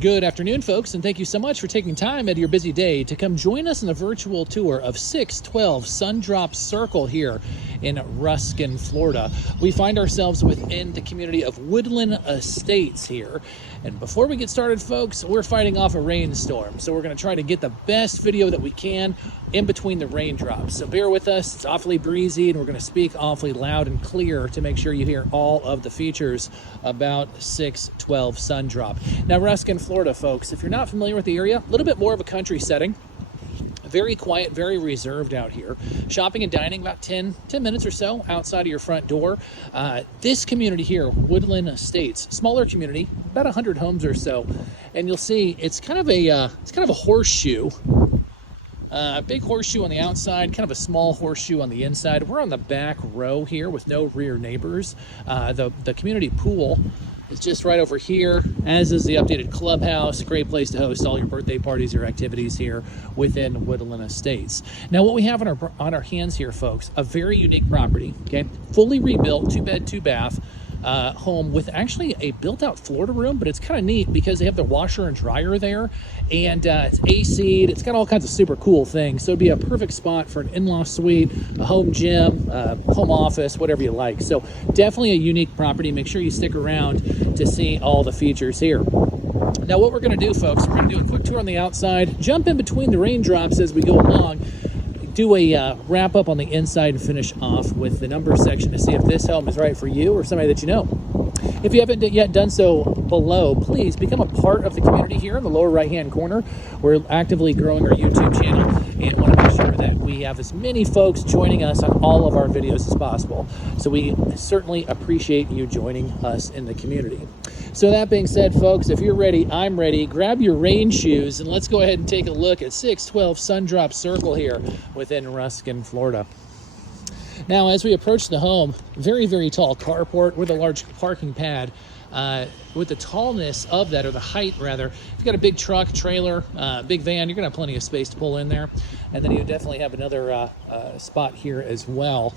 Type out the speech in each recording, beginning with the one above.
Good afternoon, folks, and thank you so much for taking time out of your busy day to come join us on the virtual tour of 612 Sundrop Circle here in Ruskin, Florida. We find ourselves within the community of Woodland Estates here. And before we get started, folks, we're fighting off a rainstorm, so we're going to try to get the best video that we can in between the raindrops. So bear with us. It's awfully breezy, and we're going to speak awfully loud and clear to make sure you hear all of the features about 612 Sundrop. Now, Ruskin, Florida, folks, if you're not familiar with the area, a little bit more of a country setting. Very quiet, very reserved out here. Shopping and dining about 10 minutes or so outside of your front door. This community here, Woodland Estates, smaller community, about 100 homes or so. And you'll see it's kind of a horseshoe. Big horseshoe on the outside, kind of a small horseshoe on the inside. We're on the back row here with no rear neighbors. The community pool is just right over here, as is the updated clubhouse. Great place to host all your birthday parties or activities here within Woodland Estates. Now, what we have on our hands here, folks, a very unique property, okay? Fully rebuilt, 2-bed, 2-bath home with actually a built-out Florida room, but it's kind of neat because they have the washer and dryer there, and it's AC'd. It's got all kinds of super cool things, so it'd be a perfect spot for an in-law suite, a home gym, home office, whatever you like. So definitely a unique property. Make sure you stick around to see all the features here. Now, what we're going to do, folks, we're going to do a quick tour on the outside, jump in between the raindrops as we go along, do a wrap up on the inside, and finish off with the number section to see if this home is right for you or somebody that you know. If you haven't yet done so below, please become a part of the community here in the lower right hand corner. We're actively growing our YouTube channel and want to make sure that we have as many folks joining us on all of our videos as possible. So we certainly appreciate you joining us in the community. So that being said, folks, if you're ready, I'm ready. Grab your rain shoes and let's go ahead and take a look at 612 Sundrop Circle here within Ruskin, Florida. Now, as we approach the home, very, very tall carport with a large parking pad. With the tallness of that, or the height rather, if you've got a big truck, trailer, big van, you're gonna have plenty of space to pull in there. And then you definitely have another spot here as well.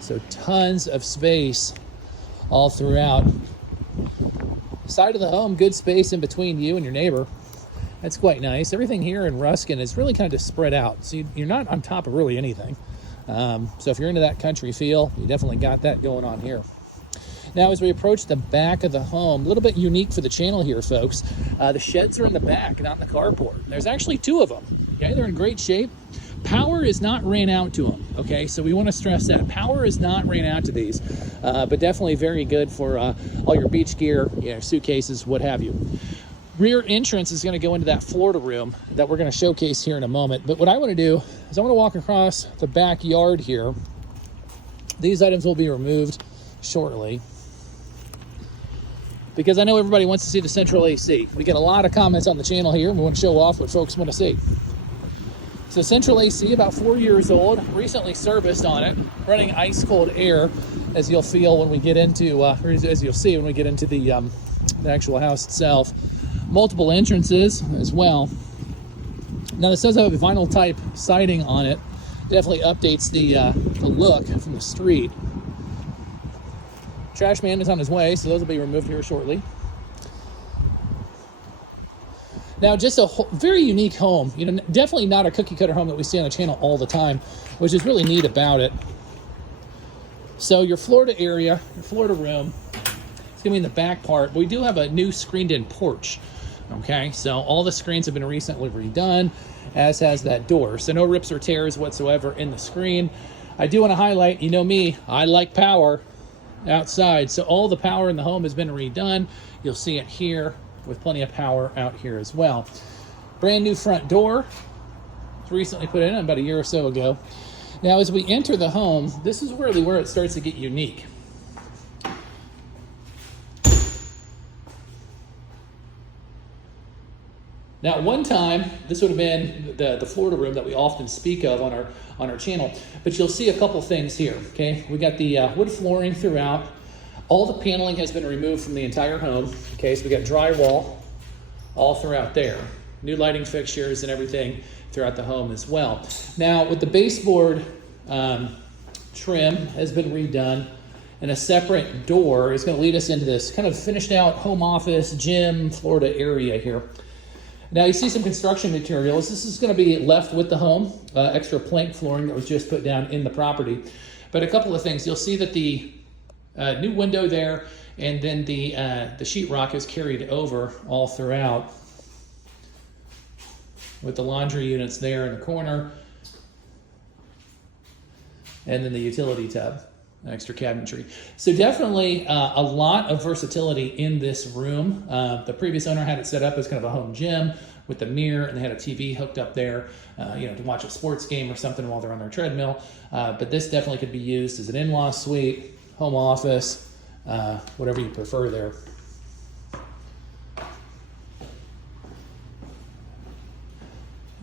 So tons of space all throughout. Side of the home, good space in between you and your neighbor. That's quite nice. Everything here in Ruskin is really kind of just spread out, so you're not on top of really anything. So if you're into that country feel, you definitely got that going on here. Now, as we approach the back of the home, a little bit unique for the channel here, folks. The sheds are in the back, not in the carport. There's actually 2 of them, okay? They're in great shape. Power is not ran out to them, okay? So we want to stress that. Power is not ran out to these, but definitely very good for all your beach gear, suitcases, what have you. Rear entrance is going to go into that Florida room that we're going to showcase here in a moment. But what I want to do is I want to walk across the backyard here. These items will be removed shortly because I know everybody wants to see the central AC. We get a lot of comments on the channel here, and we want to show off what folks want to see. So central AC, about 4 years old, recently serviced on it, running ice cold air, as you'll feel when we get into, or as you'll see when we get into the actual house itself. Multiple entrances as well. Now, this does have a vinyl type siding on it. Definitely updates the look from the street. Trash man is on his way, so those will be removed here shortly. Now, just a very unique home. Definitely not a cookie cutter home that we see on the channel all the time, which is really neat about it. So your Florida area, your Florida room, it's gonna be in the back part. But we do have a new screened-in porch. Okay, so all the screens have been recently redone, as has that door. So no rips or tears whatsoever in the screen. I do want to highlight, you know me, I like power outside. So all the power in the home has been redone. You'll see it here with plenty of power out here as well. Brand new front door. It's recently put in about a year or so ago. Now, as we enter the home, this is really where it starts to get unique. Now, at one time, this would have been the Florida room that we often speak of on our channel, but you'll see a couple things here, okay? We got the wood flooring throughout. All the paneling has been removed from the entire home, okay? So we got drywall all throughout there. New lighting fixtures and everything throughout the home as well. Now, with the baseboard trim has been redone, And a separate door is going to lead us into this kind of finished out home office, gym, Florida area here. Now you see some construction materials. This is going to be left with the home, extra plank flooring that was just put down in the property. But a couple of things. You'll see that the new window there, and then the sheetrock is carried over all throughout with the laundry units there in the corner. And then the utility tub, extra cabinetry. So definitely a lot of versatility in this room. The previous owner had it set up as kind of a home gym with the mirror, and they had a TV hooked up there, to watch a sports game or something while they're on their treadmill. But this definitely could be used as an in-law suite, home office, whatever you prefer there.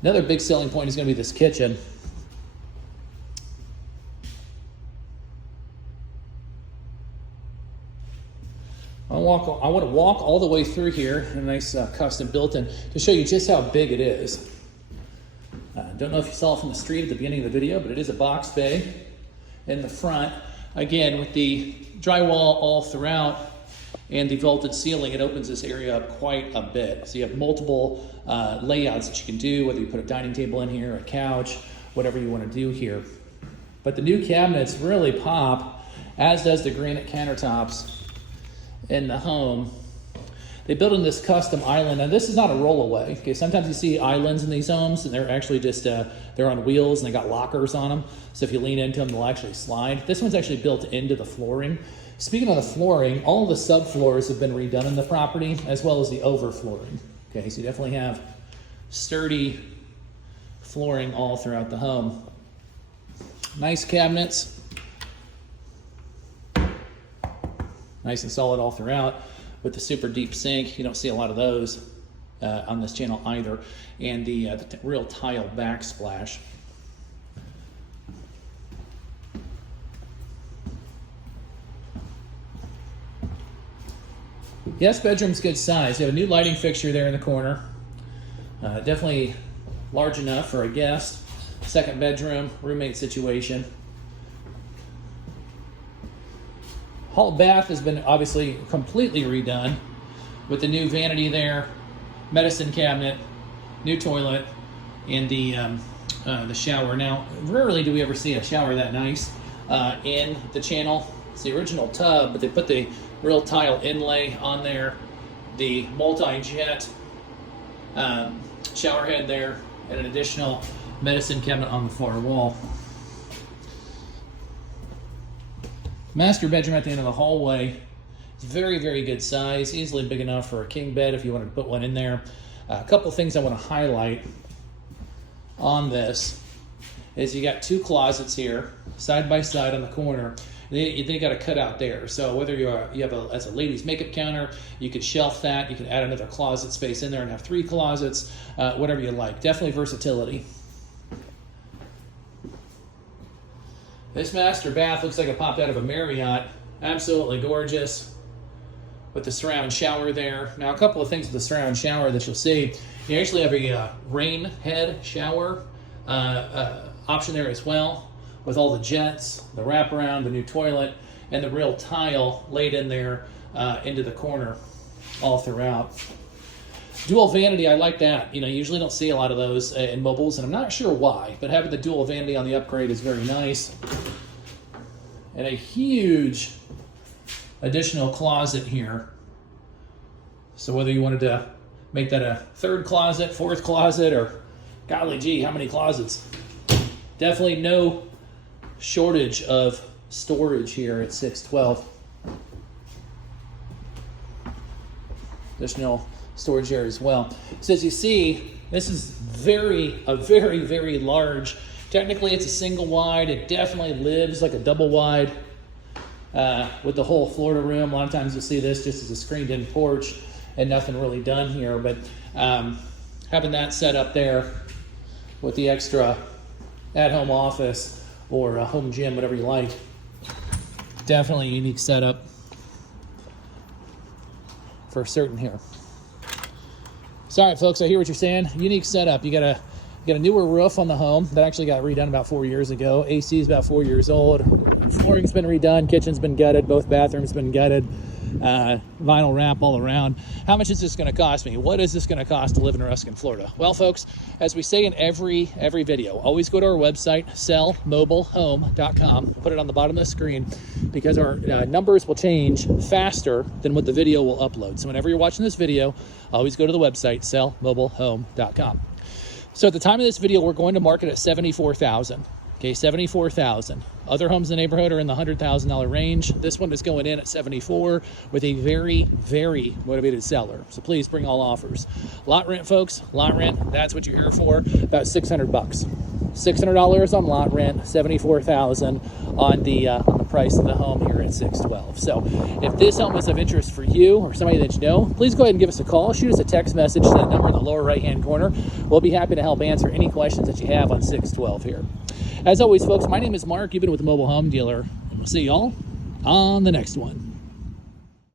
Another big selling point is going to be this kitchen. I want to walk all the way through here, a nice custom built-in, to show you just how big it is. Don't know if you saw it from the street at the beginning of the video, but it is a box bay in the front. Again, with the drywall all throughout and the vaulted ceiling, it opens this area up quite a bit. So you have multiple layouts that you can do, whether you put a dining table in here, a couch, whatever you want to do here. But the new cabinets really pop, as does the granite countertops in the home. They built in this custom island. Now this is not a rollaway. Okay, sometimes you see islands in these homes and they're actually just they're on wheels and they got lockers on them. So if you lean into them, they'll actually slide. This one's actually built into the flooring. Speaking of the flooring, all of the subfloors have been redone in the property, as well as the overflooring. Okay, so you definitely have sturdy flooring all throughout the home. Nice cabinets. Nice and solid all throughout, with the super deep sink. You don't see a lot of those on this channel either. And the real tile backsplash. Yes, bedroom's good size. You have a new lighting fixture there in the corner. Definitely large enough for a guest. Second bedroom, roommate situation. Hall bath has been obviously completely redone with the new vanity there, medicine cabinet, new toilet, and the shower. Now, rarely do we ever see a shower that nice in the channel. It's the original tub, but they put the real tile inlay on there, the multi-jet shower head there, and an additional medicine cabinet on the far wall. Master bedroom at the end of the hallway. It's very, very good size, easily big enough for a king bed if you wanted to put one in there. A couple things I want to highlight on this is you got two closets here, side by side on the corner. Then you got a cutout there. So whether you have as a ladies makeup counter, you could shelf that. You could add another closet space in there and have three closets, whatever you like. Definitely versatility. This master bath looks like it popped out of a Marriott. Absolutely gorgeous with the surround shower there. Now, a couple of things with the surround shower that you'll see. You actually have a rain head shower option there as well, with all the jets, the wraparound, the new toilet, and the real tile laid in there into the corner all throughout. Dual vanity, I like that. You usually don't see a lot of those in mobiles, and I'm not sure why, but having the dual vanity on the upgrade is very nice. And a huge additional closet here. So whether you wanted to make that a third closet, fourth closet, or golly gee, how many closets? Definitely no shortage of storage here at 612. Additional storage there as well. So as you see, this is a very, very large. Technically, it's a single wide. It definitely lives like a double wide with the whole Florida room. A lot of times you'll see this just as a screened-in porch and nothing really done here. But having that set up there with the extra at-home office or a home gym, whatever you like, definitely a unique setup for certain here. Sorry, folks, I hear what you're saying. Unique setup. You got a Got a newer roof on the home that actually got redone about 4 years ago. AC is about 4 years old. Flooring's been redone. Kitchen's been gutted. Both bathrooms been gutted. Vinyl wrap all around. How much is this going to cost me? What is this going to cost to live in Ruskin, Florida? Well, folks, as we say in every video, always go to our website, sellmobilehome.com. Put it on the bottom of the screen because our numbers will change faster than what the video will upload. So whenever you're watching this video, always go to the website, sellmobilehome.com. So at the time of this video, we're going to market at $74,000. Okay, $74,000. Other homes in the neighborhood are in the $100,000 range. This one is going in at $74,000 with a very, very motivated seller. So please bring all offers. Lot rent, folks. Lot rent. That's what you're here for. About $600. $600 on lot rent. $74,000 on the price of the home here at 612. So if this home is of interest for you or somebody that you know, please go ahead and give us a call. Shoot us a text message to that number in the lower right-hand corner. We'll be happy to help answer any questions that you have on 612 here. As always, folks, my name is Mark. You've been with the Mobile Home Dealer, and we'll see y'all on the next one.